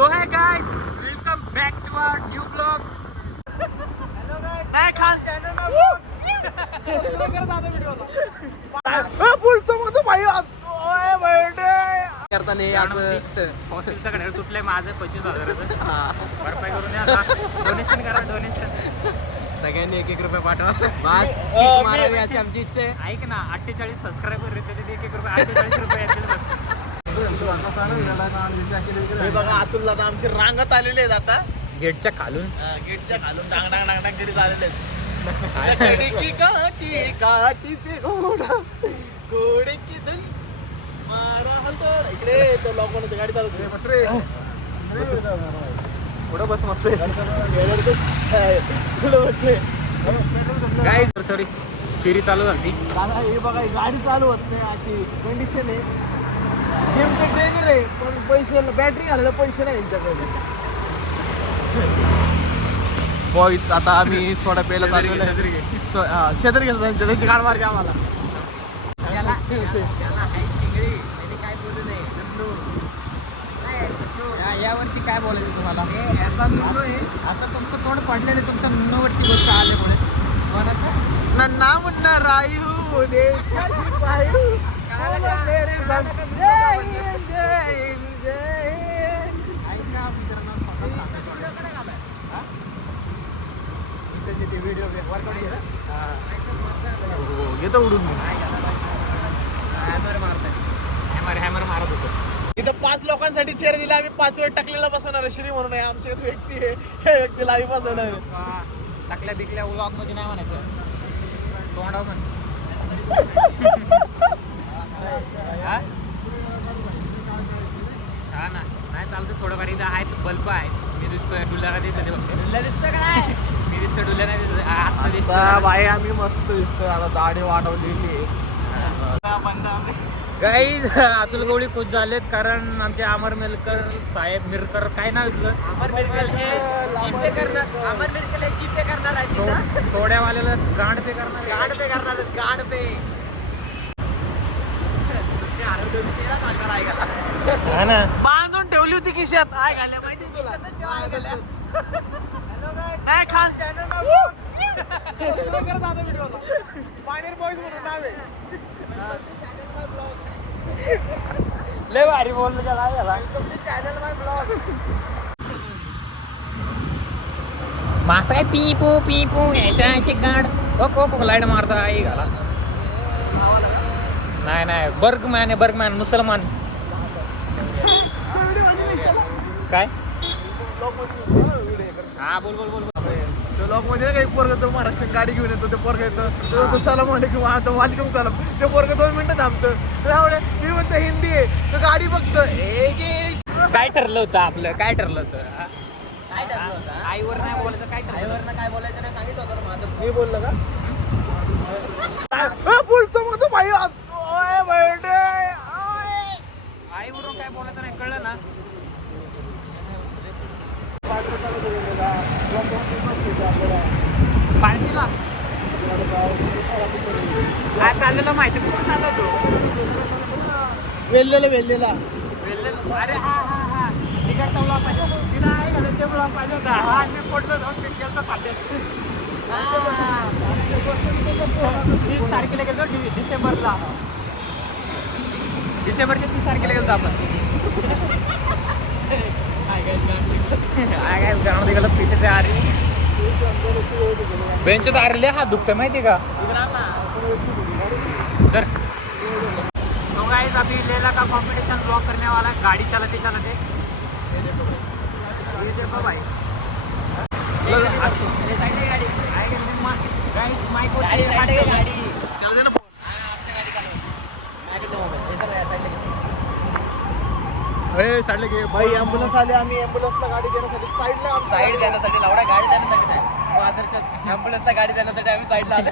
So hey guys, welcome back to our new vlog. Hello guys, मैं Khan channel में बोलतो मग तो भाई ओए बर्थडे करताना असं हॉस्टेलचा घड्याळ तुटलंय माझं 25,000चं. भरपाई करून द्या. डोनेशन करा डोनेशन. सगळ्यांनी 1-1 रुपये पाठवा. बस किक मारावी अशी आमची इच्छा आहे. ऐक ना 48 सबस्क्रायबर येते ते 1-1 रुपये 48 रुपये येतील बघ. हे बघा अतुल दादा आमची रांगत आलेले आहेत आता गेटच्या खालून गेटच्या खालून डांग डांग डांग डांग करीत आलेले आहेत. की काठी काठी पे घोडा घोडे की धन मारा हलतो इकडे तो लॉक होते गाडी चालवते बस रे पुढं बस म्हणतोय काय गाईज सॉरी फेरी चालू झाली. दादा हे बघा गाडी चालू होत नाही अशी कंडिशन आहे. गेमचे ट्रेनर आहे पण पैसे बॅटरी घालायला पैसे नाही यांच्याकडे. बॉईज आता आम्ही सोडा प्यायला चाललेलो आहे. शेजारी घेतो त्यांची गाड मार्ग आम्हाला यावरती काय बोलायचं तुम्हाला? आता तुमचं तोंड पडलेलं तुमच्या नुनूवरती गोष्ट आल्यामुळे कोणाचं नन्ना मुन्ना रायू देशाची पायू मेरे संग जय हिंद जय हिंद जय हिंद. ऐका मित्रांनो येतो उडून हॅमर मारत होतो. इथं 5 लोकांसाठी चेअर दिला आम्ही 5 वेळ टाकलेला बसवणार आहे. श्री म्हणून आहे आमचे व्यक्ती आहे या व्यक्तीला आम्ही बसवणार आहे. टाकल्या बिकल्या व्लॉग मध्ये नाही म्हणायचं तोंडावर म्हण. हा ना नाही चालतं थोडं गाडी आहे बल्ब आहे. मी दिसतोय डुल्याला दिसते फक्त डुल्या दिसतोय काय मी दिसतोय डुल्या नाही दिसत आत्ता दिसतोय. बाई आम्ही मस्त दिसतोय आता दाढी वाढवलेली गाईज अतुल गवळी खुश झालेत कारण आमचे अमर मिरकर साहेब मिरकर काय नाव तुझं? अमर मिरकल जीपे करणार अमर मिरकल जीपे करणार आहे. सोड्यावाल्याला गांड पे करणार गाड पे करणार गाड पे हा ना बांधून ठेवली होती खिशात काय घाल्या माहिती तुला काय खान चॅनल पायनेर बॉईज म्हणून नाव आहे. लय भारी बोललो त्याला झाला चॅनल माय ब्लॉग माझं काय पी पू याच्या गाड को लाईट मारता आई घाला. नाही बर्गमॅन मुसलमान काय हा बोल लॉक मध्ये काही पोरग तो महाराष्ट्रीयन गाडी घेऊन येतो. ते पोरग येतो तो सलाम वालेकुम आता वालेकुम सलाम. ते पोरग 2 मिनिटं थांबतं त्यामुळे मी म्हणतो हिंदी आहे तो गाडी बघतो. काय ठरलं होतं आपलं काय ठरलं होतं आईवर नाही बोलायचं काय आईवरनं काय बोलायचं नाही सांगितलं होतं माझं. मी बोललो का बोलतो मग तो भाई ओए बर्थडे आईवरून काय बोलायचं नाही कळलं ना. पार्टीला काय चाललेलं माहिती कुठं चालला तो वेल्लेला अरे हा तिकडचा ब्लॉग पाहिजे तिला आहे का ते ब्लॉग पाहिजे होता. हा मी फोटो जाऊन पिक्चरचा पाहिजे 30 तारखेला गेलो डिसेंबरच्या 30 तारखेला गेलो आपण. गाँव निघालं पीछे से आ रही बेंच तो आ रही हाथ दुखते माहिती का तर तो गाइस अभी लेला का कंपटीशन ब्लॉक करने वाला है. गाड़ी चलाते ये देखो भाई साइड लगे भाई ॲम्ब्युलन्स आले. आम्ही ॲम्ब्युलन्सला गाडी देण्यासाठी साईड देण्यासाठी लावडा गाडी देण्यासाठी नाही आदरच्या ॲम्ब्युलन्सला गाडी देण्यासाठी आम्ही साईडला आलो.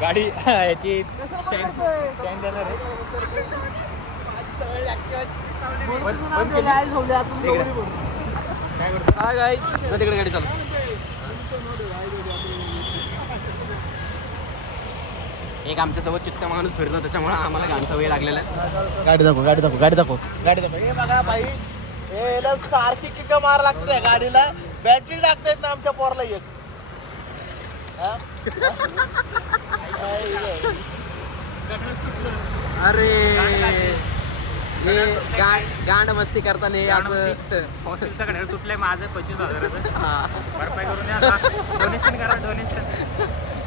गाडी याची चैन देणार आहे. काय करतो हा गाईस तिकडे गाडी चालू. एक आमच्यासोबत चित्त माणूस फिरतो त्याच्यामुळे आम्हाला गाणं सवय लागलेला आहे. गाडी दाखव हे बघा भाई याला सारखी किक मार लागते गाडीला. बॅटरी टाकता येत ना आमच्या पोरला एक. हा? अरे गांड मस्ती करताना हे असं फॉसिलचं घड्याळ तुटलंय माझं 25,000. हा. भरपाई करून डोनेशन करा डोनेशन.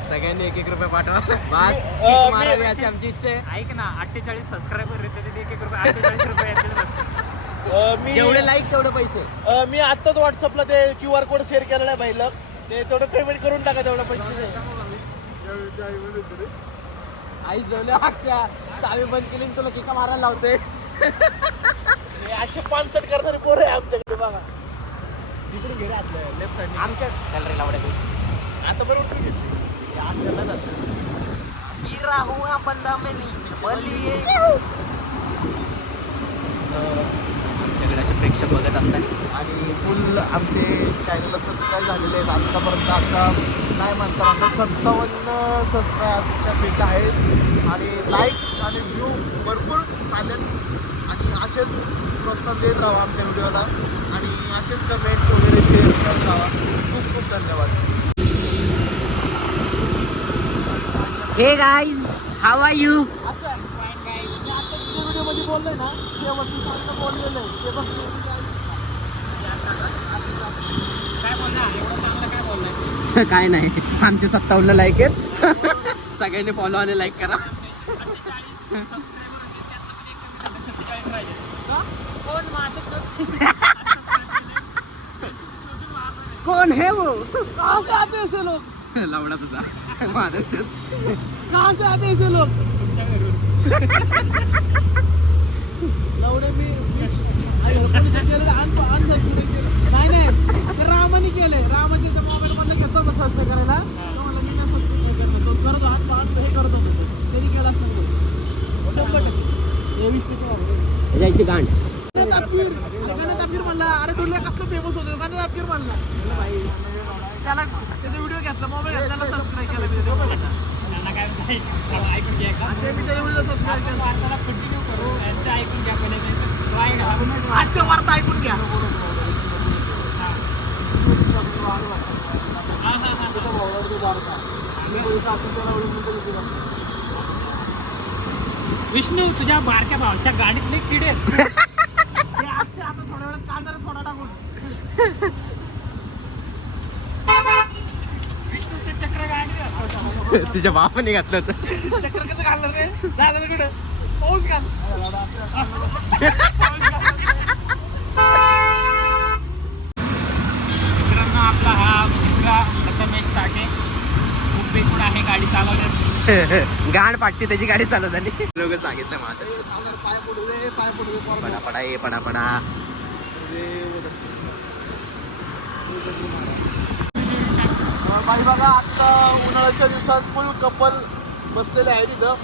सगळ्यांनी 1-1 रुपये पाठवा. बस किक मारावी अशी आमची इच्छा आहे. ऐक ना 48 सबस्क्रायबर येते 1-1 रुपये 48 रुपये येतील बघ. जेवढे लाईक तेवढे पैसे. मी आत्ताच व्हॉट्सअपला ते QR कोड शेअर केलेला आहे भाईला. ते तेवढं पेमेंट करून टाका तेवढं पैसे. आई जवळ अक्षा चावी बंद केली तुला किका मारायला लावते. हे असे पानसट करणारे पोरं आहे आमच्याकडे बघा. तिकडून घे रे आतलं लेफ्ट साईड. आमच्या कलरी लावड्या आता बरोबर घेतली. अक्षरला जातं. गिरा हुआ बंदा में नीच बलिए. आमच्याकडे असे प्रेक्षक बघत असतात आणि फुल आमचे चॅनलला सबस्क्राईब झालेले आहेत आत्तापर्यंत. आता काय म्हणता 57 सबस्क्राईबच्या पेज आहेत आणि लाईक्स आणि व्ह्यू भरपूर चालेल. आणि असेच प्रोत्साहन देत राहा आमच्या व्हिडिओला आणि असेच कमेंट्स वगैरे शेअर करत राहा. खूप खूप धन्यवाद. हे गाईज हाऊ आर यू. अच्छा मी आता व्हिडिओमध्ये बोललोय ना शेवटचं चांगलं बोललेलं आहे ते बघ. काय बोलणार एवढं चांगलं काय बोलणार. काय नाही आमचे 57 लाईक आहेत. सगळ्यांनी फॉलो आणि लाईक करा. कोण है वो. कहाँ से आते ऐसे लोग. लावडा तुझा महाराष्ट्र. कहाँ से आते ऐसे लोग. लवडे मी नाही नाही रामाने केले. रामाच्या मोबाईल मधलं घेतो सर्च करायला. मी ना सबस्क्राईब करतो आज हे करतो त्यांनी केला असतं. जायची गांड. तापकीर म्हणला. अरे तुला कसलं फेमस होतं गाणं तापकीर म्हणला. त्याला त्याचा व्हिडिओ घेतला मोबाईल घेतला त्याला सबस्क्राईब केला. ऐकून घ्या का ते मी त्या व्हिडिओ सबस्क्राईब केला. वार्ताला कंटिन्यू करू यांचं ऐकून घ्या पहिले. आजच्या वार्ता ऐकून घ्या. विष्णू तुझ्या बारक्या भावाच्या गाडीतले किडे आहेत. हे अक्षय आता थोड्या वेळात कांदा थोडा टाकून. विष्णूचे चक्र गाडी तुझ्या बापाने घातलं होतं. चक्र कसं घालणार रे. झालं ना कुठं पाऊस घाल. मित्रांनो आपला हा मित्र प्रथमेश टाके खूप बेकूड आहे गाडी चालवण्यात. गांड पाटते त्याची गाडी चालत झाली. लोक सांगितलं माझं पाय पडू दे पाय पडू दे. पडा पडा ये पडा पडा. बाई बघा आता उन्हाळ्याच्या दिवसात फुल कपल बसलेले आहेत तिथं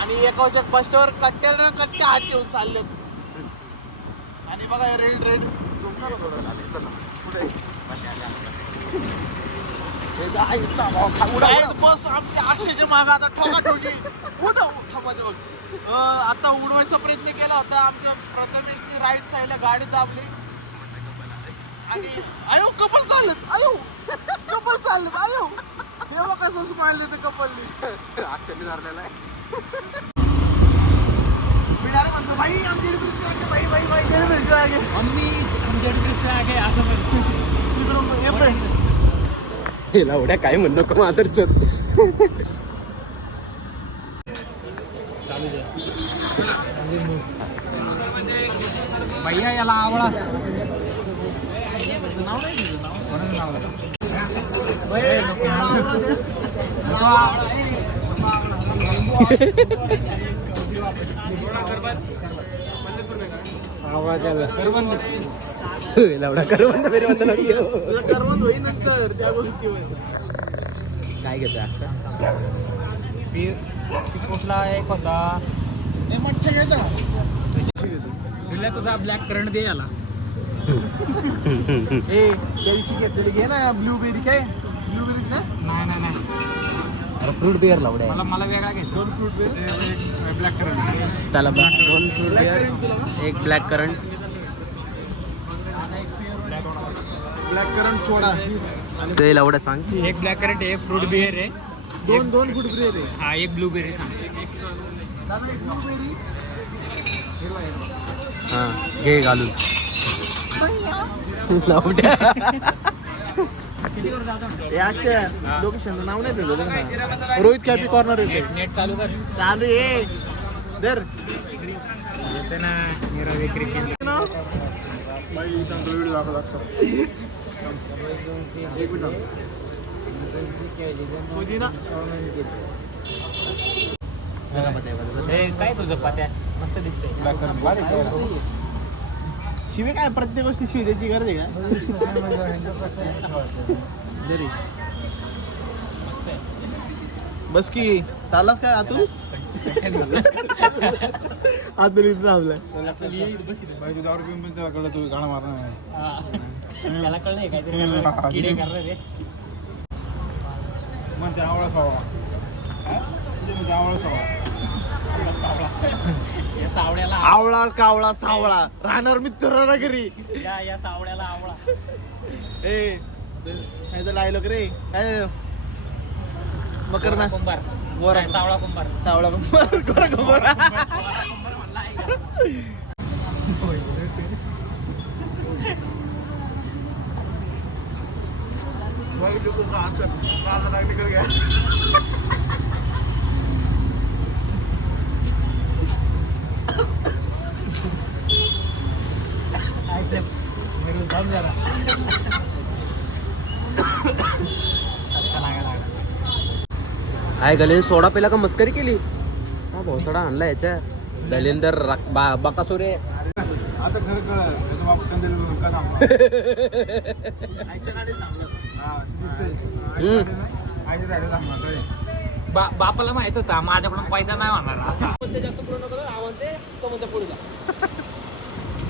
आणि एकाच एक बस स्टॉपवर कट्ट्याला कट्ट्या हात ठेवून चाललेत. आणि बघा रेड रेड झूम करा थोडं. चला पुढे बस आमच्या अक्षयच्या मागं आता ठोकाठोकी उडव थांबायचं बघ. आता उडवायचा प्रयत्न केला होता आमच्या प्रथमेशने. राईट साईडला गाडी दाबली आणि आयो कपल चालत. आयो कपल चालत. आयो तेव्हा कसं स्माइल देतं कपलनी. अक्षरने धरलेला आहे. मी डायरेक्ट म्हणतो भाई आमची एडमिशन आहे. भाई भाई भाई एडमिशन आहे. मम्मी आमच्याकडे आहे असं म्हणतो. लावड्या काय म्हणू नको माधुरचोद. भैया याला आवळा लावडा करवंद बिरवंद नको घेऊ. तुला करवंद होईल नंतर त्या गोष्टीवर. काय घेतोय अक्षर. कुठला एक होता हे मठ्ठा घ्यायचा. तुला तुझा ब्लॅक करंट दे याला. हे त्या दिवशी घेतलेली घे ना ब्लूबेरी. काय ब्लूबेरी ना. नाही नाही नाही फ्रूट बिअर लावड्या. मला वेगळा घ्यायचा. 2 फ्रूट बेर ब्लॅक करंट. त्याला 2 फ्रूट ब्लॅक बिअर करेन तुला का. एक ब्लॅक करंट ब्लॅक करंट सोडा आणि ते लावडा सांग. एक ब्लॅक करंट आहे, फ्रूट बिअर आहे, दोन फूट ब्रेड आहे. हा एक ब्लूबेरी सांग. दादा एक ब्लूबेरी हा घे घालून. लावड्या हे अक्षय लोकेशनचं नाव नाही त्याचं बघ ना. रोहित कॅफे कॉर्नर येते. नेट चालू कर. चालू आहे दर येते ना निरा विक्री केंद्र. हे काय तुझं पात्या मस्त दिसतंय. शिवे काय प्रत्येक गोष्टी शिवी द्यायची गरज आहे का? दरी बस की चालत काय आतू आतून इथं थांबलाय. त्याला कळलंय काहीतरी किडे करणार रे. या सावळ्याला आवळा कावळा सावळा राहणार मित्र घरी. या सावळ्याला आवळा. ए काय डायलॉग रे काय मकर ना कुंभार गोरा नाही, सावळा कुंभार. सावळा कुंभार गोरा कुंभार. काय गले सोडा पेला का मस्करी केली. हा भोसडा आणला याच्या दलेंदर बकासुरे. आता खरं बापाला माहित होता माझ्याकडून पैदा नाही होणार असा.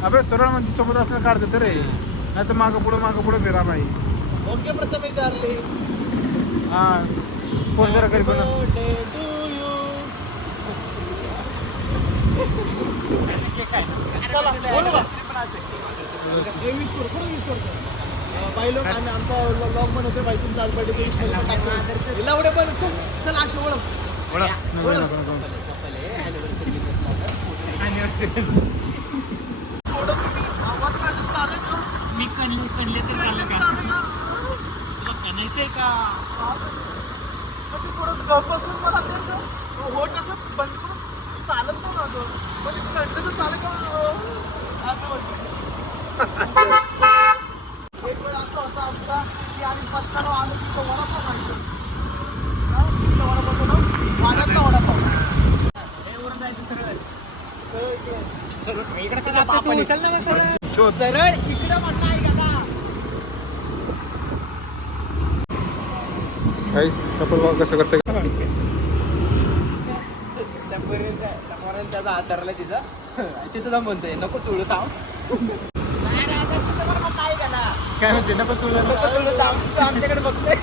अबे सरळ म्हणजे सोबत असलं काढते तर रे नाही तर मागं पुढं फिरा बाई. ओके प्रथम विचारले हा फोन जरा करी पण पाहिलं आम्ही आमचा लॉग पण होते बाई तुमचा आज बर्थडे पण चल असे मी कणले तर चाललं का? तुला कणायचंय का? बसून मला होत असं बंद करून चालत नव्हतं म्हणजे कंटिन्यू चालत एक वेळ असं होतं आमचा की आम्ही पत्काला आलो की तो वडापाव खायचो. वडापाव वाड्यातला वडापाव इकडे सरळ इकडे म्हटलं आहे का? कपल वॉक कसं करते त्याचा हात धरला तिचा तिथं जाऊन म्हणतोय नको चोळू थांब. काय म्हणते ना आमच्याकडे बघतोय.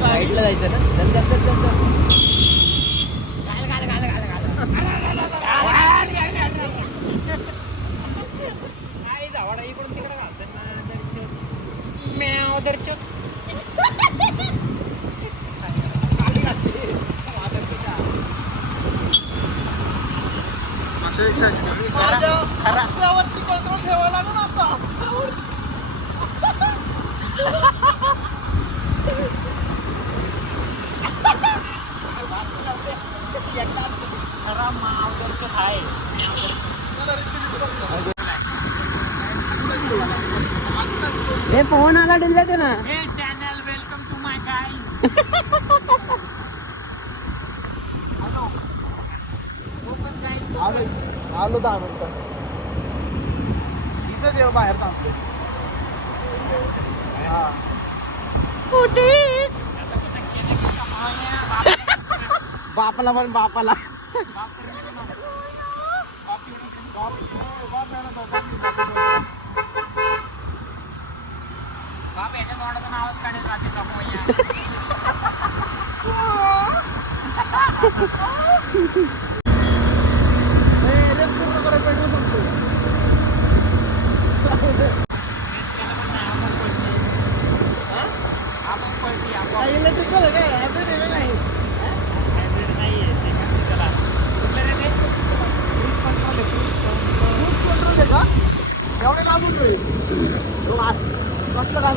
साईडला जायचं ना. चल चल चल चल चल. इकडून तिकडे म्याव दर्शक. हास्यावरती कंट्रोल ठेवायला लागलो ना आता हास्यावर. खरा माव दर्शक आहे. हे फोन आला डिल्ले ना. हे channel welcome to my guys. आलो 10 मिनिटं इथं देव बाहेर थांबलो. बापाला पण बापाला बाप याच्या तोंडातून आवाज काढेल रात्री. एवढे लागून कसलं काम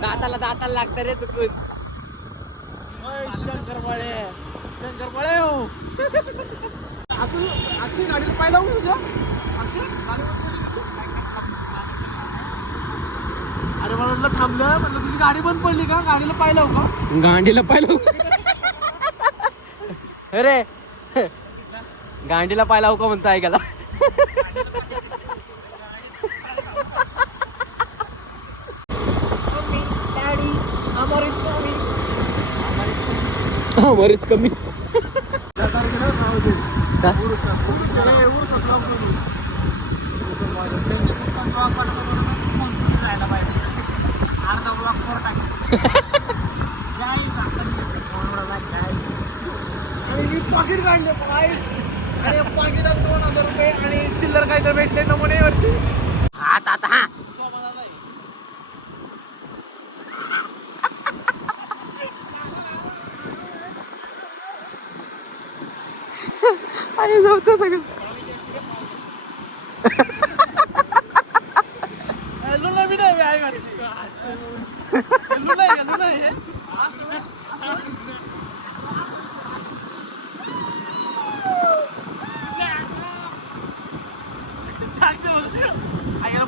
दाताला लागतं रे चुकून. शंकरपाळे हो अक्षय गाडीला पाय लावून तुझ्या अरे मला थांबलं म्हणलं तुझी गाडी बंद पडली का गाडीला पाय लावू का गांडीला पाय अरे गांडीला पाय लावू का म्हणतो ऐकायला. बरीच कमी पाकिट काढले आणि पाकिटात 2000 रुपये आणि चिल्लर काय तर भेटले नमुने वरती. आता आणि जमतं सगळं लुला बी नाही आहे गाडी लुला आहे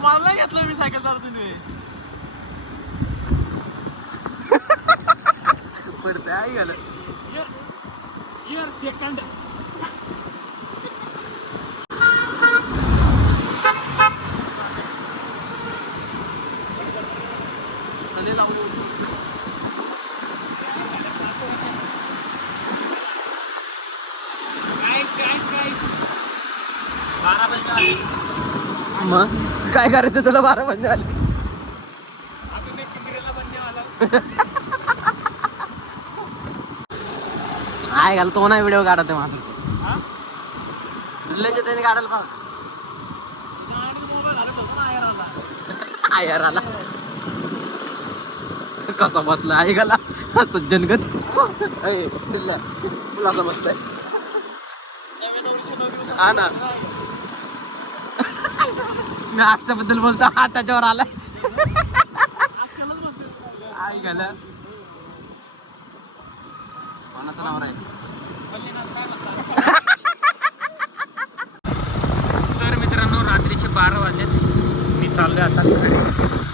मला नाही घेतलं मी सायकल चालवतो पडतंय आई गेलं सेकंड मग काय करायचं तुला 12 म्हणजे आले. काय घाल तो नाही व्हिडिओ काढत माझा त्याने काढायला पा आयर आला कसा बसला आई गाला सज्जनगत तुला असं बसलाय हा ना. मी अक्षाबद्दल बोलतो हा त्याच्यावर आलाय आई गेलं कोणाचं नाव राहील. तर मित्रांनो रात्रीचे 12 वाजलेत. मी चाललोय आता घरी.